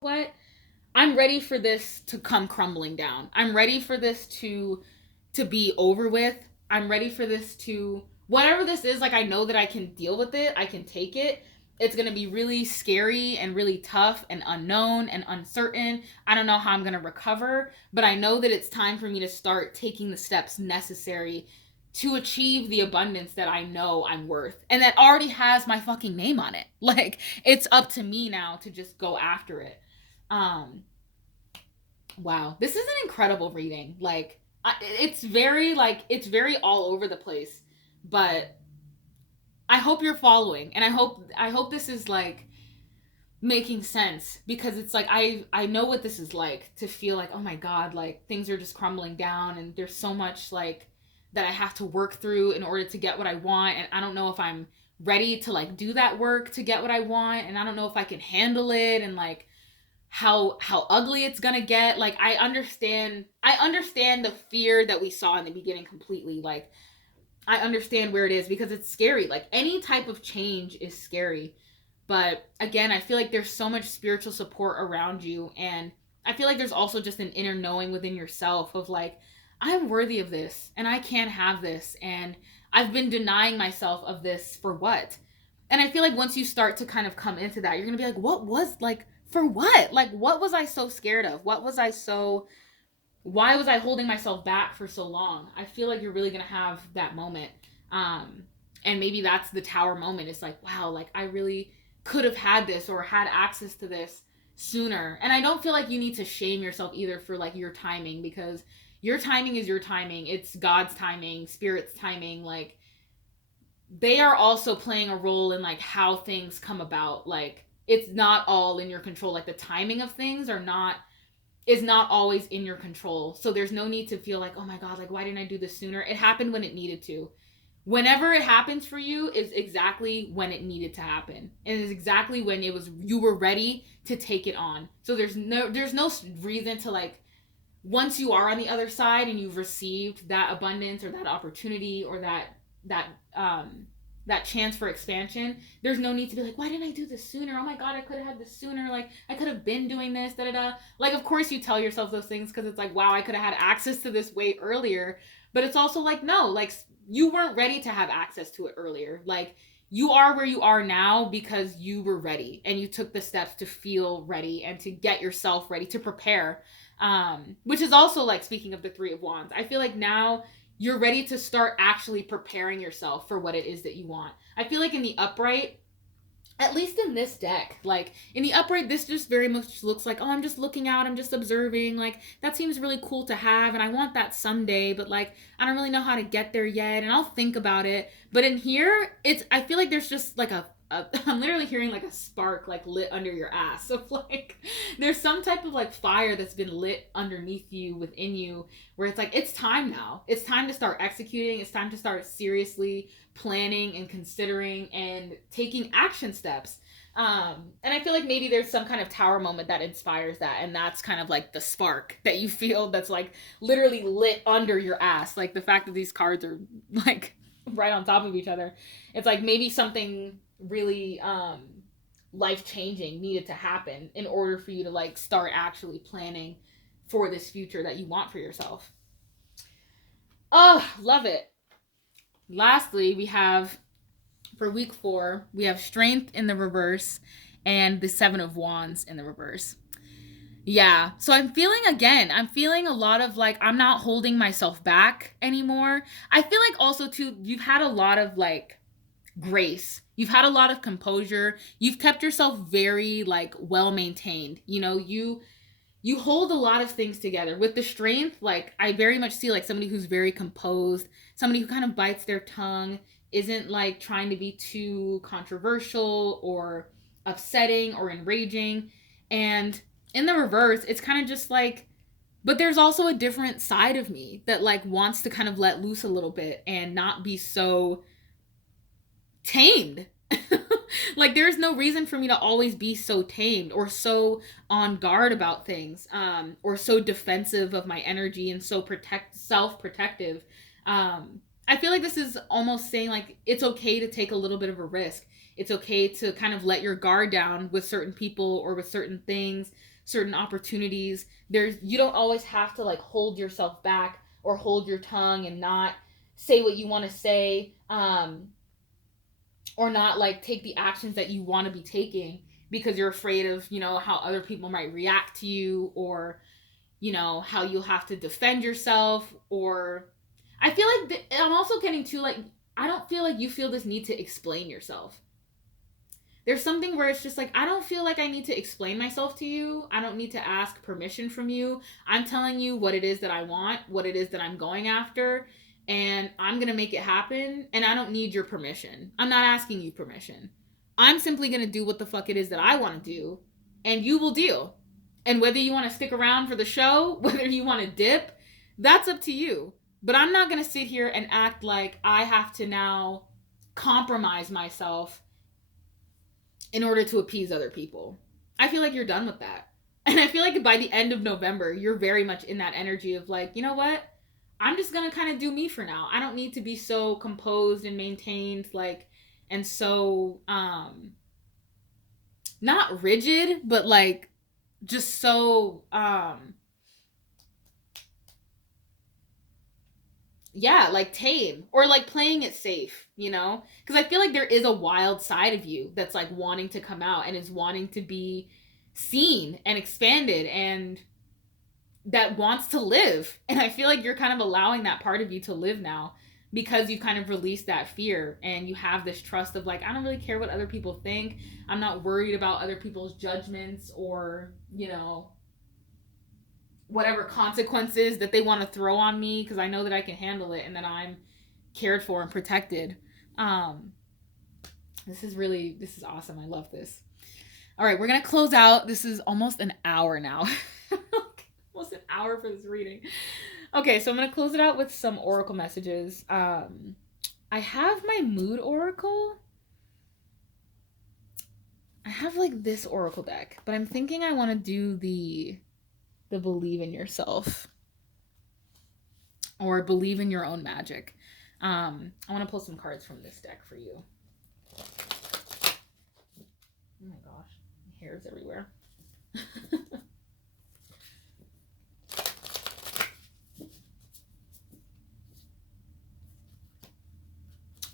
what? I'm ready for this to come crumbling down. I'm ready for this to be over with. I'm ready for this to whatever this is, like I know that I can deal with it. I can take it. It's going to be really scary and really tough and unknown and uncertain. I don't know how I'm going to recover, but I know that it's time for me to start taking the steps necessary to achieve the abundance that I know I'm worth and that already has my fucking name on it. Like it's up to me now to just go after it. Um wow, this is an incredible reading. It's very all over the place, but I hope you're following, and I hope this is like making sense because it's like I know what this is like to feel like, oh my god, like things are just crumbling down and there's so much like that I have to work through in order to get what I want, and I don't know if I'm ready to like do that work to get what I want, and I don't know if I can handle it, and like how ugly it's gonna get. Like I understand the fear that we saw in the beginning completely. Like I understand where it is because it's scary. Like any type of change is scary. But again, I feel like there's so much spiritual support around you, and I feel like there's also just an inner knowing within yourself of like, I'm worthy of this and I can have this, and I've been denying myself of this for what? And I feel like once you start to kind of come into that, you're going to be like, what was like for what? Like what was I so scared of? What was I so why was I holding myself back for so long? I feel like you're really gonna have that moment. Um, and maybe that's the tower moment. It's like, wow, like I really could have had this or had access to this sooner. And I don't feel like you need to shame yourself either for like your timing, because your timing is your timing. It's God's timing, spirit's timing. Like they are also playing a role in like how things come about. Like it's not all in your control. Like the timing of things are not is not always in your control. So there's no need to feel like, oh my God, like, why didn't I do this sooner? It happened when it needed to. Whenever it happens for you is exactly when it needed to happen. And it's exactly when it was you were ready to take it on. So there's no reason to like once you are on the other side and you've received that abundance or that opportunity or that that chance for expansion, there's no need to be like, why didn't I do this sooner? Oh my god, I could have had this sooner. Like I could have been doing this, da da da. Like of course you tell yourself those things because it's like, wow, I could have had access to this way earlier. But it's also like, no, like you weren't ready to have access to it earlier. Like you are where you are now because you were ready and you took the steps to feel ready and to get yourself ready to prepare. Which is also like speaking of the Three of Wands. I feel like now you're ready to start actually preparing yourself for what it is that you want. I feel like in the upright, at least in this deck, like in the upright, this just very much looks like, oh, I'm just looking out, I'm just observing. Like that seems really cool to have, and I want that someday, but like I don't really know how to get there yet, and I'll think about it. But in here, I feel like there's just like I'm literally hearing like a spark like lit under your ass of like there's some type of like fire that's been lit underneath you within you where it's like it's time now. It's time to start executing. It's time to start seriously planning and considering and taking action steps. And I feel like maybe there's some kind of tower moment that inspires that, and that's kind of like the spark that you feel that's like literally lit under your ass. Like the fact that these cards are like right on top of each other. It's like maybe something really life changing needed to happen in order for you to like start actually planning for this future that you want for yourself. Oh, love it. Lastly, we have for week 4, we have strength in the reverse and the 7 of Wands in the reverse. Yeah. So I'm feeling a lot of like, I'm not holding myself back anymore. I feel like also, too, you've had a lot of like grace. You've had a lot of composure. You've kept yourself very like well maintained. You know, you hold a lot of things together with the strength. Like I very much see like somebody who's very composed, somebody who kind of bites their tongue, isn't like trying to be too controversial or upsetting or enraging. And in the reverse, it's kind of just like, but there's also a different side of me that like wants to kind of let loose a little bit and not be so tamed. Like there's no reason for me to always be so tamed or so on guard about things, or so defensive of my energy and so self-protective. I feel like this is almost saying like it's okay to take a little bit of a risk. It's okay to kind of let your guard down with certain people or with certain things. certain opportunities. You don't always have to like hold yourself back or hold your tongue and not say what you want to say, or not like take the actions that you want to be taking because you're afraid of, how other people might react to you, or how you'll have to defend yourself. Or I feel like I'm also getting to like, I don't feel like you feel this need to explain yourself. There's something where it's just like, I don't feel like I need to explain myself to you. I don't need to ask permission from you. I'm telling you what it is that I want, what it is that I'm going after, and I'm going to make it happen. And I don't need your permission. I'm not asking you permission. I'm simply going to do what the fuck it is that I want to do, and you will deal. And whether you want to stick around for the show, whether you want to dip, that's up to you. But I'm not going to sit here and act like I have to now compromise myself in order to appease other people. I feel like you're done with that. And I feel like by the end of November, you're very much in that energy of like, you know what? I'm just going to kind of do me for now. I don't need to be so composed and maintained, like, and so, not rigid, but like, just so, like tame, or like playing it safe, because I feel like there is a wild side of you that's like wanting to come out and is wanting to be seen and expanded, and that wants to live. And I feel like you're kind of allowing that part of you to live now, because you kind of released that fear and you have this trust of like, I don't really care what other people think. I'm not worried about other people's judgments or, whatever consequences that they want to throw on me, because I know that I can handle it and that I'm cared for and protected. This is awesome. I love this. All right, we're going to close out. This is almost an hour now. Almost an hour for this reading. Okay, so I'm going to close it out with some oracle messages. I have my mood oracle. I have like this oracle deck, but I'm thinking I want to do the believe in yourself, or believe in your own magic. I want to pull some cards from this deck for you. Oh my gosh, hair's everywhere.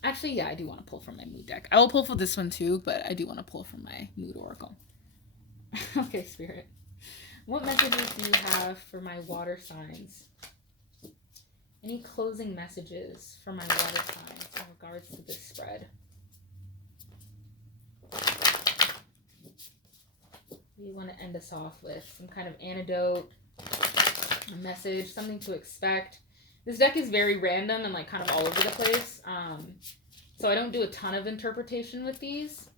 Actually, yeah, I do want to pull from my mood deck. I will pull for this one too, but I do want to pull from my mood oracle. Okay, Spirit. What messages do you have for my water signs? Any closing messages for my water signs in regards to this spread? What do you want to end us off with? Some kind of antidote, a message, something to expect. This deck is very random and like kind of all over the place. So I don't do a ton of interpretation with these.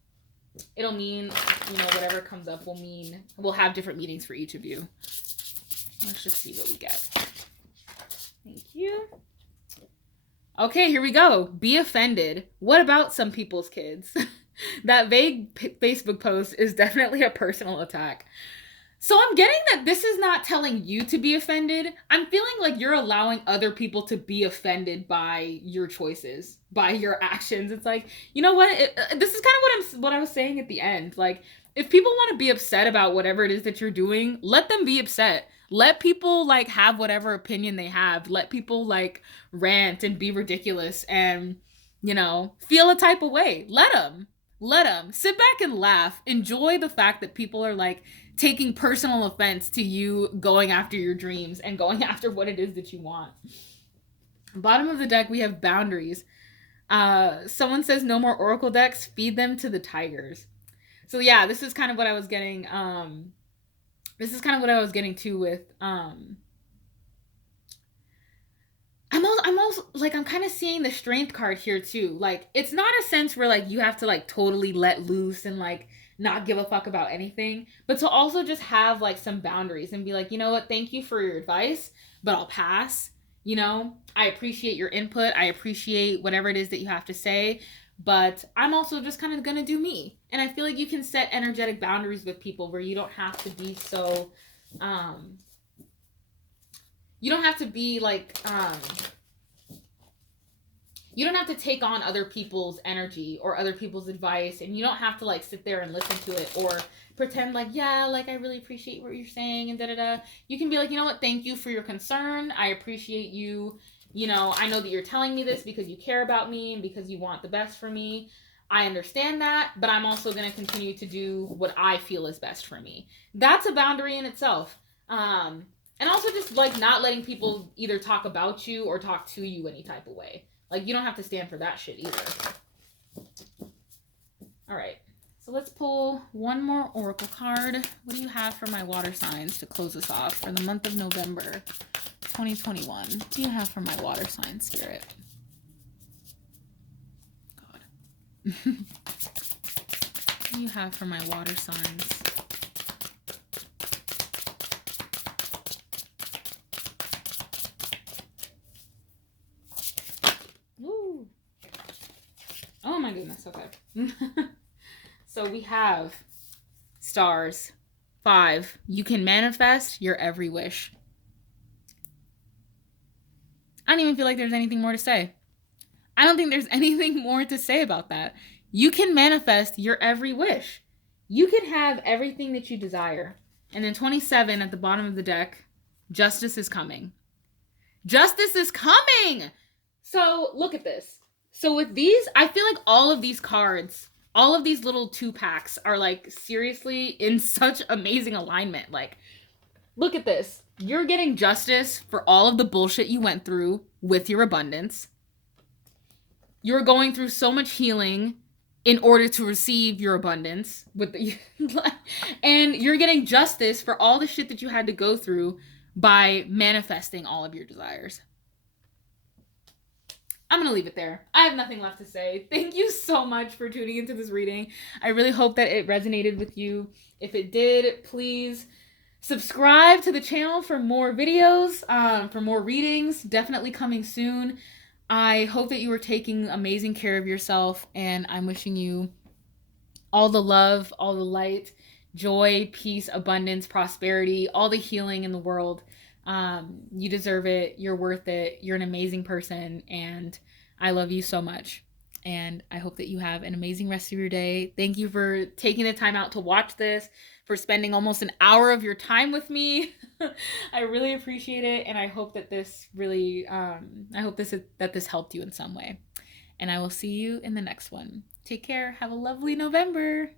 It'll mean, whatever comes up we'll have different meanings for each of you. Let's just see what we get. Thank you. Okay, here we go. Be offended. What about some people's kids? That vague Facebook post is definitely a personal attack. So I'm getting that this is not telling you to be offended. I'm feeling like you're allowing other people to be offended by your choices, by your actions. It's like, you know what? This is kind of what I was saying at the end. Like, if people want to be upset about whatever it is that you're doing, let them be upset. Let people like have whatever opinion they have. Let people like rant and be ridiculous and, feel a type of way. Let them. Sit back and laugh. Enjoy the fact that people are like taking personal offense to you going after your dreams and going after what it is that you want. Bottom of the deck, we have boundaries. Someone says no more oracle decks, feed them to the tigers. So yeah, this is kind of what I was getting. This is kind of what I was getting to with, I'm also like, I'm kind of seeing the strength card here too. Like, it's not a sense where like you have to like totally let loose and like not give a fuck about anything, but to also just have like some boundaries and be like, you know what, thank you for your advice, but I'll pass. I appreciate your input. I appreciate whatever it is that you have to say, but I'm also just kind of gonna do me. And I feel like you can set energetic boundaries with people where you don't have to be so, you don't have to be like, you don't have to take on other people's energy or other people's advice, and you don't have to like sit there and listen to it or pretend like, yeah, like I really appreciate what you're saying and da da da. You can be like, you know what, thank you for your concern. I appreciate you. You know, I know that you're telling me this because you care about me and because you want the best for me. I understand that, but I'm also going to continue to do what I feel is best for me. That's a boundary in itself. And also just like not letting people either talk about you or talk to you any type of way. Like you don't have to stand for that shit either. All right. So let's pull one more oracle card. What do you have for my water signs to close us off for the month of November 2021? What do you have for my water sign, Spirit? God. What do you have for my water signs? Woo. Oh my goodness. Okay. So we have stars. 5. You can manifest your every wish. I don't even feel like there's anything more to say. I don't think there's anything more to say about that. You can manifest your every wish. You can have everything that you desire. And then 27 at the bottom of the deck, justice is coming. Justice is coming! So look at this. So with these, I feel like all of these cards, all of these little 2-packs are like seriously in such amazing alignment. Like, look at this. You're getting justice for all of the bullshit you went through with your abundance. You're going through so much healing in order to receive your abundance with the and you're getting justice for all the shit that you had to go through by manifesting all of your desires. I'm going to leave it there. I have nothing left to say. Thank you so much for tuning into this reading. I really hope that it resonated with you. If it did, please subscribe to the channel for more videos, for more readings. Definitely coming soon. I hope that you are taking amazing care of yourself, and I'm wishing you all the love, all the light, joy, peace, abundance, prosperity, all the healing in the world. You deserve it. You're worth it. You're an amazing person, and I love you so much. And I hope that you have an amazing rest of your day. Thank you for taking the time out to watch this, for spending almost an hour of your time with me. I really appreciate it, and I hope that this really, that this helped you in some way. And I will see you in the next one. Take care. Have a lovely November.